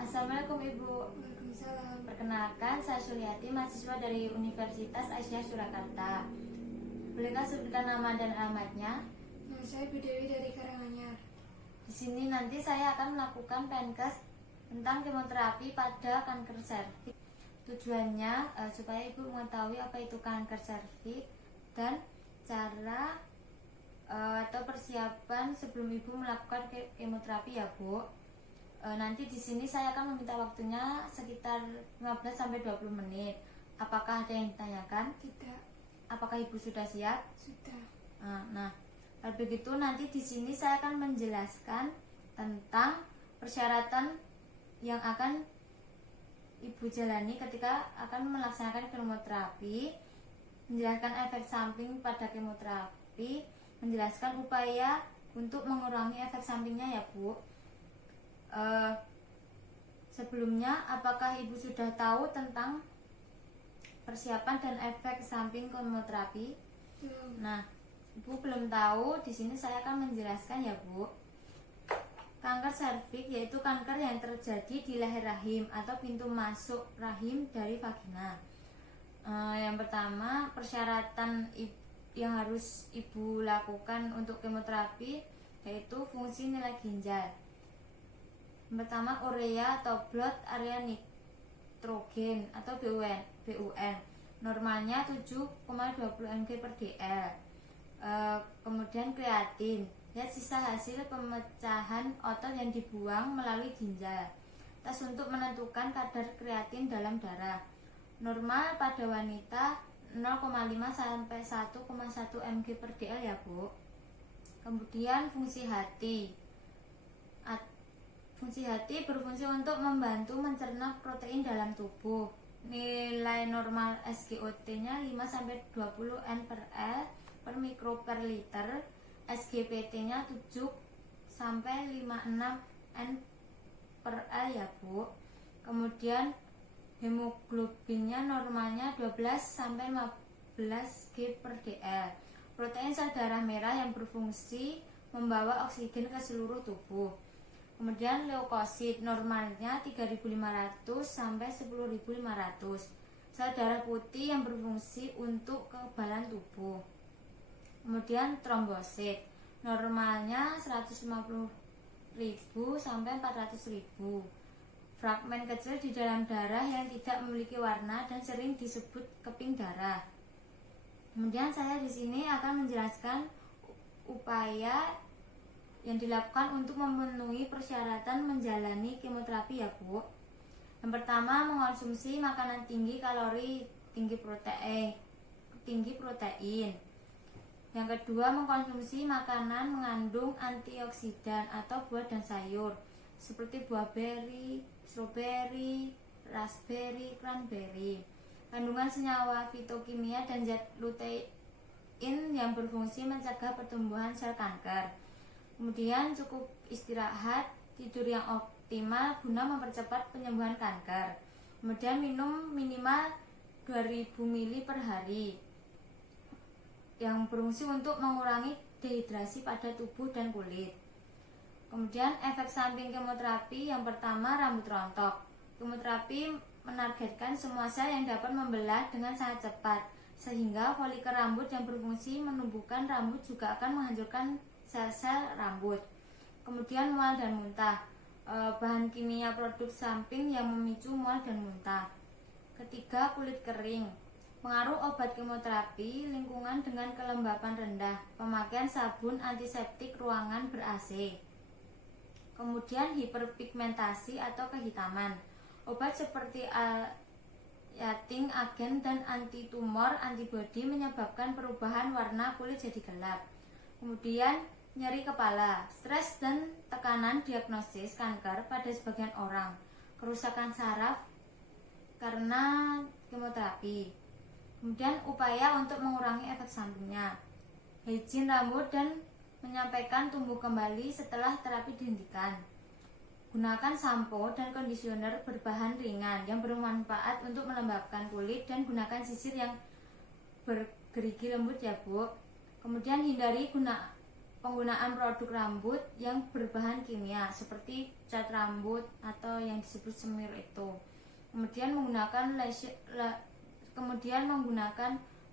Assalamualaikum Ibu. Waalaikumsalam. Perkenalkan, saya Suliati, mahasiswa dari Universitas Aisyah Surakarta. Bolehkah sebutkan nama dan alamatnya? Nama saya Budewi dari Karanganyar. Di sini nanti saya akan melakukan penkes tentang kemoterapi pada kanker serviks. Tujuannya supaya Ibu mengetahui apa itu kanker serviks dan cara atau persiapan sebelum Ibu melakukan kemoterapi ya Bu. Nanti di sini saya akan meminta waktunya sekitar 15-20 menit. Apakah ada yang ditanyakan? Tidak. Apakah Ibu sudah siap? Sudah. Nah, kalau begitu nanti di sini saya akan menjelaskan tentang persyaratan yang akan Ibu jalani ketika akan melaksanakan kemoterapi, menjelaskan efek samping pada kemoterapi, menjelaskan upaya untuk mengurangi efek sampingnya ya Bu. Sebelumnya, apakah Ibu sudah tahu tentang persiapan dan efek samping kemoterapi? Belum. Nah, Ibu belum tahu, di sini saya akan menjelaskan ya Bu. Kanker serviks yaitu kanker yang terjadi di leher rahim atau pintu masuk rahim dari vagina. Yang pertama, persyaratan yang harus Ibu lakukan untuk kemoterapi yaitu fungsi nilai ginjal. Yang pertama, urea atau blood area nitrogen atau BUN. Normalnya 7,20 mg per dl. Kemudian kreatin, lihat sisa hasil pemecahan otot yang dibuang melalui ginjal. Tes untuk menentukan kadar kreatin dalam darah. Normal pada wanita 0,5 sampai 1,1 mg per dl ya Bu. Kemudian fungsi hati. Fungsi hati berfungsi untuk membantu mencerna protein dalam tubuh. Nilai normal SGOT-nya 5-20 N/L per mikro per liter. SGPT-nya 7-56 N/L ya Bu. Kemudian hemoglobinnya normalnya 12-15 G per dl. Protein sel darah merah yang berfungsi membawa oksigen ke seluruh tubuh. Kemudian leukosit normalnya 3.500 sampai 10.500. Sel darah putih yang berfungsi untuk kekebalan tubuh. Kemudian trombosit normalnya 150.000 sampai 400.000. Fragmen kecil di dalam darah yang tidak memiliki warna dan sering disebut keping darah. Kemudian saya di sini akan menjelaskan upaya yang dilakukan untuk memenuhi persyaratan menjalani kemoterapi ya Bu. Yang pertama, mengonsumsi makanan tinggi kalori, tinggi protein. Yang kedua, mengkonsumsi makanan mengandung antioksidan atau buah dan sayur seperti buah beri, stroberi, raspberry, cranberry. Kandungan senyawa fitokimia dan zat lutein yang berfungsi mencegah pertumbuhan sel kanker. Kemudian cukup istirahat, tidur yang optimal guna mempercepat penyembuhan kanker. Kemudian minum minimal 2000 ml per hari yang berfungsi untuk mengurangi dehidrasi pada tubuh dan kulit. Kemudian efek samping kemoterapi yang pertama, rambut rontok. Kemoterapi menargetkan semua sel yang dapat membelah dengan sangat cepat, sehingga folikel rambut yang berfungsi menumbuhkan rambut juga akan menghancurkan sel-sel rambut. Kemudian mual dan muntah, bahan kimia produk samping yang memicu mual dan muntah. Ketiga, kulit kering. Pengaruh obat kemoterapi, lingkungan dengan kelembapan rendah, pemakaian sabun antiseptik ruangan ber-AC. Kemudian hiperpigmentasi atau kehitaman. Obat seperti yating agen dan antitumor antibodi menyebabkan perubahan warna kulit jadi gelap. Kemudian nyeri kepala, stres dan tekanan diagnosis kanker pada sebagian orang, kerusakan saraf karena kemoterapi. Kemudian upaya untuk mengurangi efek sampingnya, hygiene rambut dan menyampaikan tumbuh kembali setelah terapi dihentikan. Gunakan sampo dan kondisioner berbahan ringan yang bermanfaat untuk melembabkan kulit dan gunakan sisir yang bergerigi lembut ya Bu. Kemudian hindari penggunaan produk rambut yang berbahan kimia seperti cat rambut atau yang disebut semir itu. Kemudian menggunakan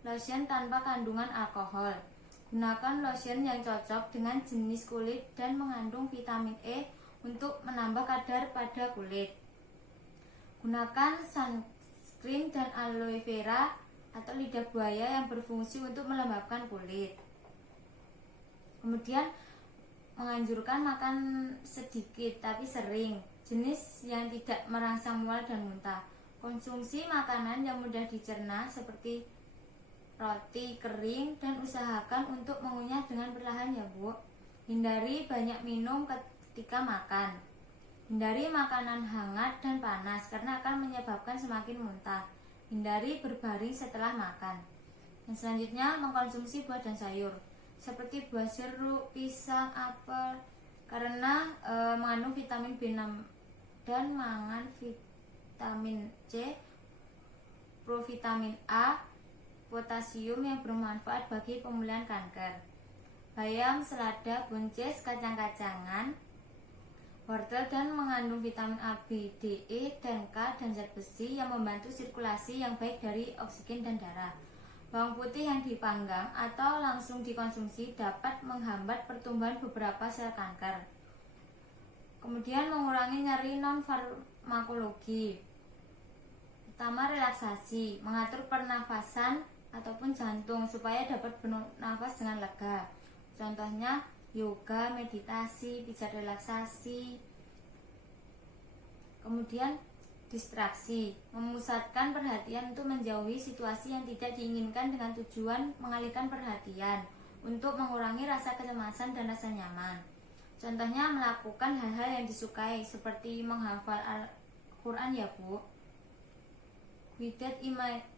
lotion tanpa kandungan alkohol. Gunakan lotion yang cocok dengan jenis kulit dan mengandung vitamin E untuk menambah kadar pada kulit. Gunakan sunscreen dan aloe vera atau lidah buaya yang berfungsi untuk melembabkan kulit. Kemudian menganjurkan makan sedikit tapi sering, jenis yang tidak merangsang mual dan muntah. Konsumsi makanan yang mudah dicerna seperti roti kering dan usahakan untuk mengunyah dengan perlahan ya Bu. Hindari banyak minum ketika makan. Hindari makanan hangat dan panas karena akan menyebabkan semakin muntah. Hindari berbaring setelah makan. Yang selanjutnya mengkonsumsi buah dan sayur seperti buah jeruk, pisang, apel karena mengandung vitamin B6 dan mangan vitamin C, provitamin A, potasium yang bermanfaat bagi pemulihan kanker. Bayam, selada, buncis, kacang-kacangan, wortel dan mengandung vitamin A, B, D, E, dan K dan zat besi yang membantu sirkulasi yang baik dari oksigen dan darah. Bawang putih yang dipanggang atau langsung dikonsumsi dapat menghambat pertumbuhan beberapa sel kanker. Kemudian mengurangi nyeri non-farmakologi. Pertama, relaksasi, mengatur pernafasan ataupun jantung supaya dapat bernafas dengan lega. Contohnya yoga, meditasi, pijat relaksasi. Kemudian distraksi, memusatkan perhatian untuk menjauhi situasi yang tidak diinginkan dengan tujuan mengalihkan perhatian untuk mengurangi rasa kecemasan dan rasa nyaman. Contohnya melakukan hal-hal yang disukai seperti menghafal Al-Quran ya Bu. Widat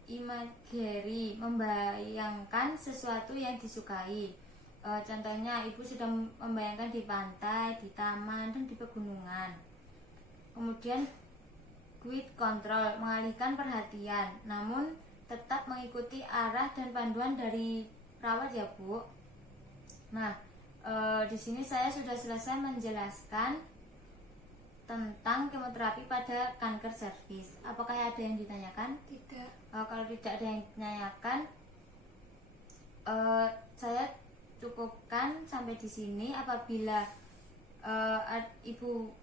imagery, membayangkan sesuatu yang disukai. Contohnya ibu sudah membayangkan di pantai, di taman, dan di pegunungan. Kemudian quit control, mengalihkan perhatian, namun tetap mengikuti arah dan panduan dari perawat ya Bu. Nah, di sini saya sudah selesai menjelaskan tentang kemoterapi pada kanker serviks. Apakah ada yang ditanyakan? Tidak. Kalau tidak ada yang ditanyakan, saya cukupkan sampai di sini. Apabila ibu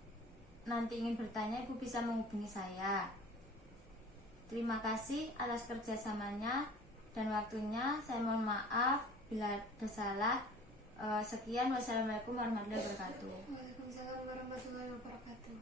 nanti ingin bertanya, ibu bisa menghubungi saya. Terima kasih atas kerjasamanya dan waktunya. Saya mohon maaf bila ada salah. Sekian, wassalamualaikum warahmatullahi wabarakatuh. Waalaikumsalam warahmatullahi wabarakatuh.